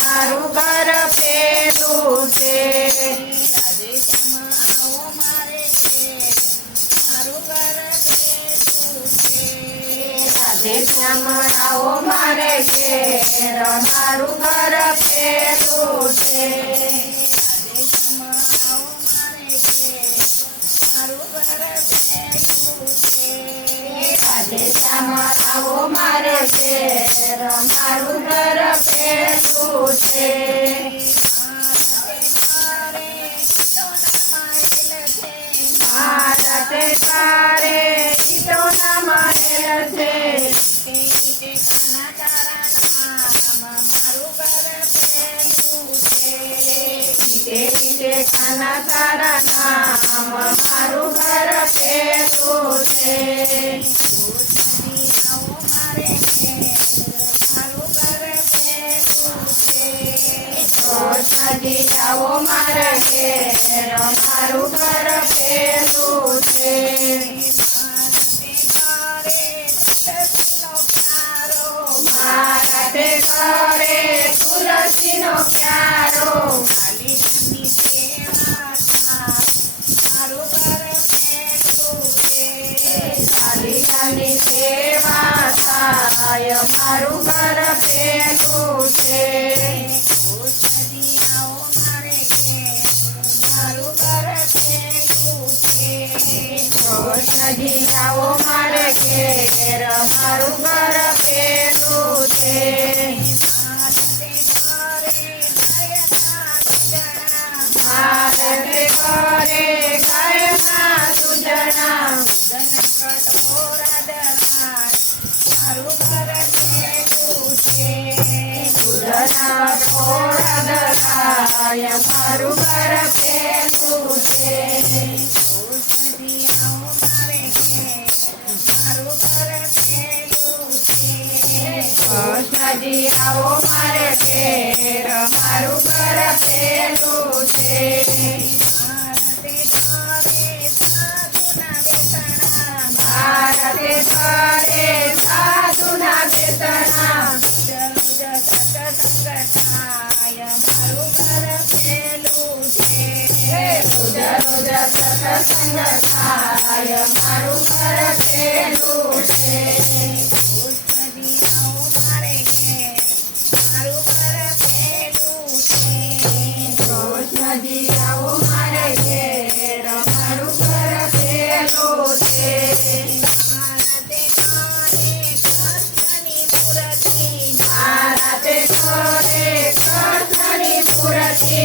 મારું ઘર પેલું છે. રાધે શ્યામ આવો મારે ઘેર મારું ઘર પેલું છે. રાધે શ્યામ આવો મારે ઘેર મારું ઘર પેલું છે. રાધે શ્યામ આવો મારે ઘેર મારું ઘર પેલું છે. રાધે શ્યામ આવો મારે ઘેર મારું ઘર પેલું છે. મારા તે તારે ઈટોના મહેલ છે. ઈટે કાના તારા નામ મારું ઘર પેલું છે. કૃષ્ણજી આવો મારા ઘેર મારું ઘર પેલું છે. મારા તે ઘરે તુલસીનો પ્યારો. કાલિકાની સેવા થાય મારું ઘર પેલું છે. કૃષ્ણજી આવો મારે ઘેર મારું ઘર પેલું છે. મારા તે ઘરે ગાયના સુજણા. દૂધના થોડા દરાય મારું ઘર પેલું છે. કૃષ્ણજી આવો મારે ઘેર મારું ઘર પેલું છે. મારા તે ઘરે સાધુના બેસણા. રોજ રોજ સત્સંગ થાય મારું ઘર પેલું છે. કૃષ્ણજી આવો મારે ઘેર મારું ઘર પેલું છે. મારા તે ઘરે કૃષ્ણની મૂર્તિ.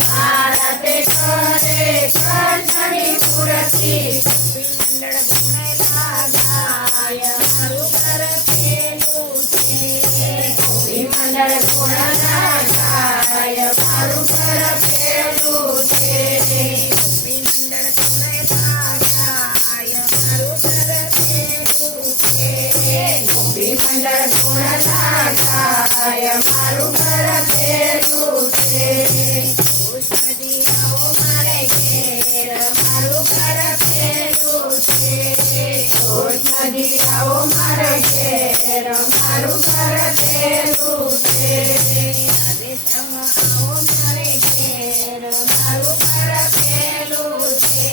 મારા તે ઘરે કૃષ્ણની મૂર્તિ. મંડળ ગુણ ગાય મારું ઘર પેલું છે. ગોપી મંડળ ગુણ ગાય મારું ઘર પેલું છે. કૃષ્ણજી આવો મારે ઘેર મારું ઘર પેલું છે. કૃષ્ણજી આવો મારે ઘેર મારું ઘર પેલું છે. રાધે શ્યામ આવો મારે ઘેર મારું ઘર પેલું છે.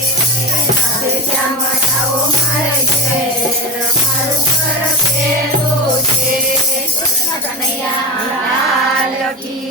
રાધે શ્યામ આવો મારે ઘેર મારું ઘર પેલું છે. કૃષ્ણ કનૈયા લાલ કી